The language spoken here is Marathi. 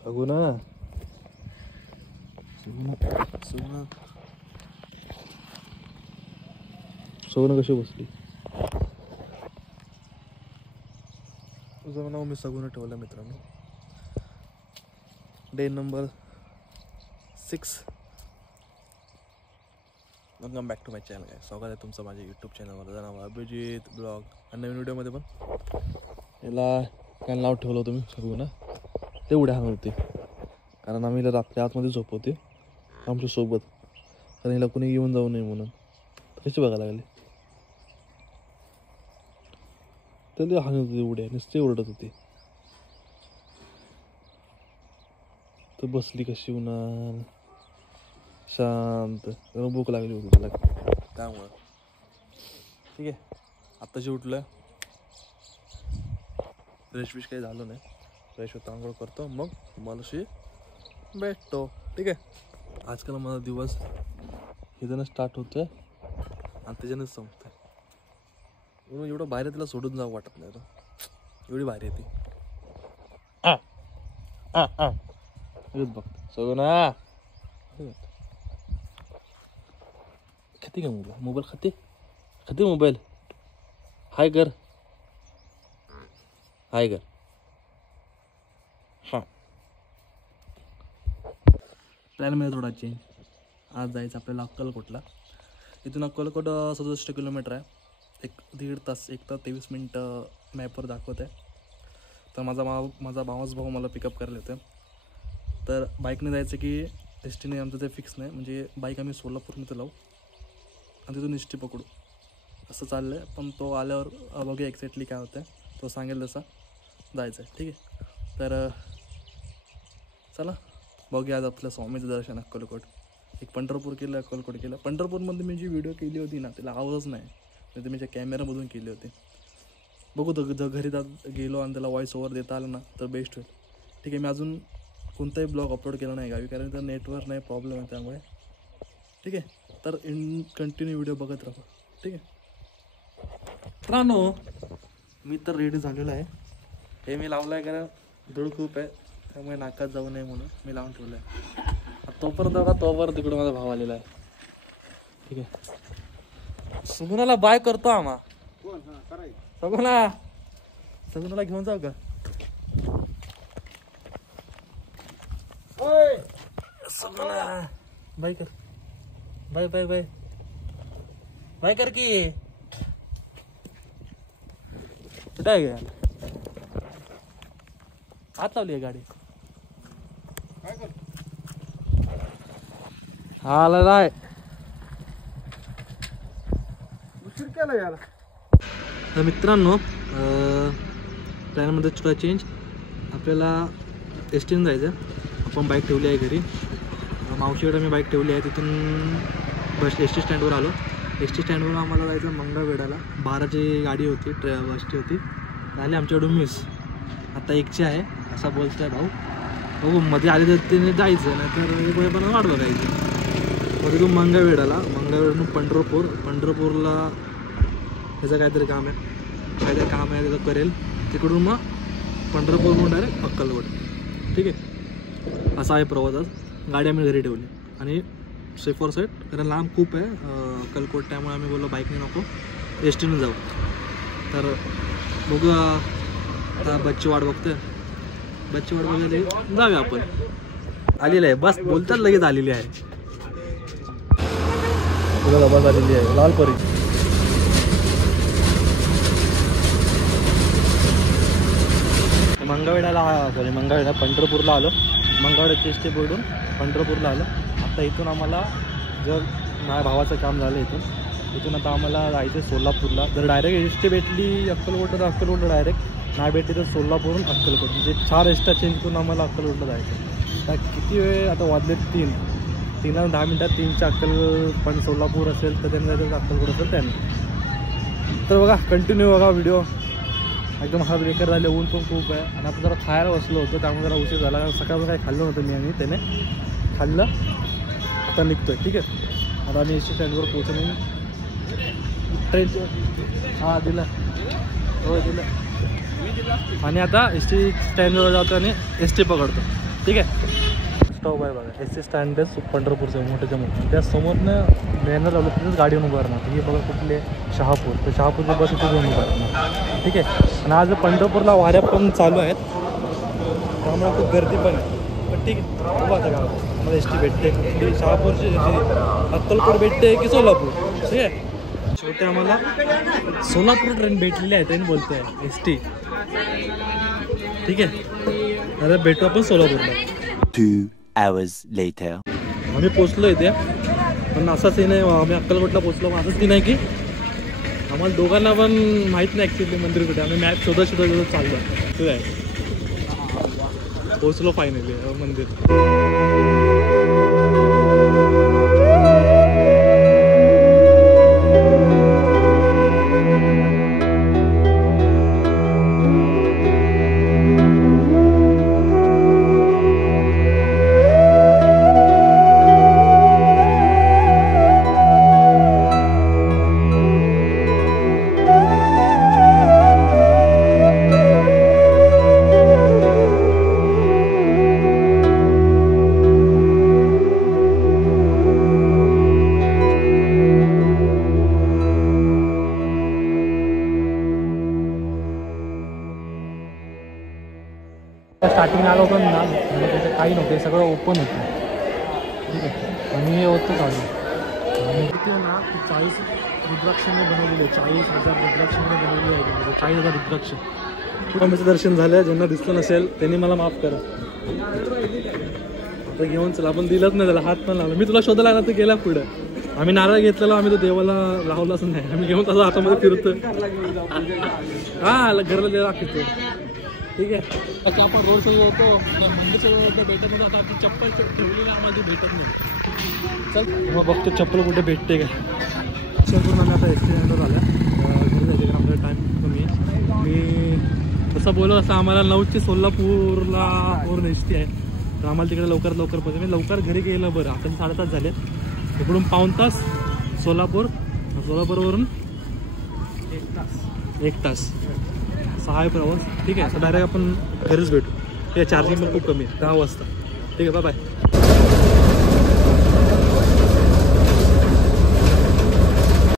सगुना कशी बसली? तुझं नाव मी सगुना ठेवलं मित्रांनो. Day number 6. Welcome back to my channel. काय स्वागत आहे तुमचं माझ्या यूट्यूब चॅनलवर. नाव अभिजित ब्लॉग. आणि नवीन व्हिडिओमध्ये पण याला काय नाव ठेवलं होतं मी सगुना. ते उड्या हाणत होते कारण आम्ही रात्री आतमध्ये झोपवते आमच्यासोबत, कारण हिला कोणी येऊन जाऊ नये म्हणून. कशी बघायला लागले त्याला हाणत होते उड्या, नुसते ओरडत होते. तर बसली कशी उन्हान शांत. भूक लागली होती त्याला त्यामुळं. ठीक आहे, आत्ताशी उठलं. फ्रेश विश काही झालं नाही. फ्रेश होता, आंघोळ करतो, मग तुम्हालाशी भेटतो. ठीक आहे. आजकाल माझा दिवस इथं स्टार्ट होतोय आणि त्याच्यानेच संपतोय. म्हणून एवढं बाहेर तिला सोडून जावं वाटत नाही. एवढी भारी आहे ती. बघ सगुना खाते का मोबाईल खाते मोबाईल. हाय कर हां. प्लॅनमध्ये थोडा चेंज. आज जायचं आपल्याला अक्कलकोटला. इथून अक्कलकोट 67 किलोमीटर आहे. 1.5 तास 1 तास 23 मिनटं मॅपवर दाखवत आहे. तर माझा मावस भाऊ मला पिकअप करायला येतो. तर बाईकने जायचं की एस टीने आमचं ते फिक्स नाही. म्हणजे बाईक आम्ही सोलापूरमध्ये लावू आणि तिथून एस टी पकडू असं चाललं आहे. पण तो आल्यावर बघूया एक्झॅक्टली काय होतं आहे. तो सांगेल तसा जायचं आहे. ठीक आहे. तर चला बघूया. आज आपलं स्वामीचं दर्शन अक्कलकोट. एक पंढरपूर केलं, अक्कलकोट केलं. पंढरपूरमध्ये मी जी व्हिडिओ केली होती ना त्याला आवाजच नाही, तर मी कॅमेरामधून केली होती. बघू तर घरी गेलो आणि त्याला व्हॉइस ओव्हर देता आलं ना तर बेस्ट होईल. ठीक आहे. मी अजून कोणताही ब्लॉग अपलोड केला नाही गावी, कारण तर नेटवर्क नाही, प्रॉब्लेम आहे त्यामुळे. ठीक आहे. तर कंटिन्यू व्हिडिओ बघत राहा. ठीक आहे मित्रांनो. मी तर रेडी झालेलो आहे. हे मी लावलं आहे कारण धूळ खूप आहे त्यामुळे नाकात जाऊ नये म्हणून मी लावून ठेवलं आहे. तोपर्यंत तिकडे माझा भाव आलेला आहे. ठीक आहे. सगुनाला बाय करतो आम्हा. सगुनाला घेऊन जाऊ का? सगुना बाय कर. बाय कर की. कुठं आहे ग? हात लावली आहे गाडी. हा आला आहे. उशीर केला याला. तर मित्रांनो प्लॅनमध्ये थोडा चेंज. आपल्याला एस टीने जायचं. आपण बाईक ठेवली आहे घरी. मावशीकडे मी बाईक ठेवली आहे. तिथून बस एस टी स्टँडवर आलो. एस टी स्टँडवरून आम्हाला जायचं मंगळवेढ्याला. 12ची गाडी होती, बसची होती. झाली आमच्याकडून मिस. आता 1ची आहे असा बोलतोय भाऊ. बघू मध्ये आले तर तिने जायचं, नाही तर पण वाट बघायची. मग तिथून मंगळवेढ्यावरून पंढरपूरला त्याचं काहीतरी काम आहे त्याचं करेल. तिकडून मग पंढरपूरवरून डायरेक्ट अक्कलकोट. ठीक आहे. असा आहे प्रवास. आज गाडी आम्ही घरी ठेवली आणि सेफर साईड, कारण लांब खूप आहे अक्कलकोट. त्यामुळे आम्ही बोललो बाईकने नको, एस टीने जाऊ. तर बघू आता बसची वाट बघतोय. बसची वाट बघायला जाऊया आपण. आलेली आहे बस, बोलतात लगेच आलेली आहे. तुला बस आलेली आहे लालपरी. मंगळवेढा पंढरपूरला आलो. मंगळवेढ्याची एस टी पकडून पंढरपूरला आलो. आता इथून आम्हाला जर माझ्या भावाचं काम झालं इथून आता आम्हाला जायचं सोलापूरला. जर डायरेक्ट एस टी भेटली अक्कलकोट तर अक्कलकोटला डायरेक्ट, नाही भेटली तर सोलापूरहून अक्कलकोट. म्हणजे 4 एसट्या चेंज करून आम्हाला अक्कलकोटला जायचं. तर किती वेळ आता वाजले 3 आणि 10 मिनटात 3च्या पण सोलापूर असेल तर त्यांनी जायचं, अक्कलकोट असेल त्यांनी. तर बघा कंटिन्यू बघा व्हिडिओ. एकदम हा ब्रेकर झाले. ऊन पण खूप आहे आणि आता जरा खायला बसलो होतो त्यामुळे जरा उशीर झाला. कारण सकाळचं काही खाल्लं नव्हतं मी आणि त्याने खाल्लं. आता निघतोय. ठीक आहे. आता आम्ही एस टी स्टँडवर पोहोचलो. ट्रेनचं हां दिलं, हो दिलं. आणि आता एस टी स्टँडवर जातो आणि एस टी पकडतो. ठीक आहे. स्टॉप आहे बघा, एस टी स्टँड आहे पंढरपूरचं मोठ्याच्या मोठं. त्या समोरनं बॅनर लावलं तिथेच गाडी येऊन उभारणार. हे बघा कुठले शहापूर, तर शहापूरची बस इथे घेऊन उभारणार. ठीक आहे. आणि आज पंढरपूरला वाऱ्या पण चालू आहेत, त्यामुळे खूप गर्दी पण आहे. पण ठीक आहे, बघू आता गावात आम्हाला एस टी भेटते कुठली, शहापूरची अक्कलकोट भेटते की सोलापूर. ठीक आहे. शेवटी आम्हाला सोलापूर ट्रेन भेटलेली आहे, ट्रेन बोलतो आहे एस टी. ठीक आहे, अरे भेटू आपण सोलापूरला. 2 hours later. आम्ही पोचलो इथे, पण असंच हे नाही आम्ही अक्कलकोटला पोचलो. असंच की नाही की आम्हाला दोघांना पण माहीत नाही ॲक्च्युली मंदिर कुठे. आम्ही मॅप शोधत चाललो. ठीक आहे, पोचलो फायनली मंदिर. स्टार्टिंगला आलो होतो ना, त्याचं काही नव्हतं, सगळं ओपन होतं. ठीक आहे. आणि हे होतं चालू. आणि तिथे ना 40 रुद्राक्षाने बनवलेले, 40,000 रुद्राक्षाने बनवलेले आहे. 40,000 रुद्राक्ष. स्वामीचं दर्शन झालं. ज्यांना दिसलं नसेल त्यांनी मला माफ करा. आता घेऊन चला, आपण दिलंच नाही त्याला, हात पण लावला. मी तुला शोधायला ना, तर गेला पुढं. आम्ही नारळ घेतलेला, आम्ही तो देवाला लावलाच नाही. आम्ही घेऊन तसं हातामध्ये फिरतो. हां, घराला देवा दाखवतो. ठीक आहे. आता आपण रोड सगळं होतो, मंदिर सगळं होतं, भेटत नव्हतं. आता आपली चप्पल ठेवलेली आम्हाला भेटत नाही. चल मग बघतो चप्पल कुठे भेटते का. करून आम्ही आता एस टी स्टँडवर आल्या. घरी जायचं आमचा टाईम कमी आहे. मी तसं बोललो असं आम्हाला 9ची सोलापूरला वरून एस टी आहे, तर आम्हाला तिकडे लवकरात लवकर पोहोचेल. म्हणजे लवकर घरी गेलं बरं. आता 7:30 झाले. इकडून पाऊण तास सोलापूर, सोलापूरवरून 1 तास 6 आहे प्रवास. ठीक आहे. आता डायरेक्ट आपण घरीच भेटू. ठीक आहे. चार्जिंग पण खूप कमी आहे, 10 वाजता. ठीक आहे, बाय बाय.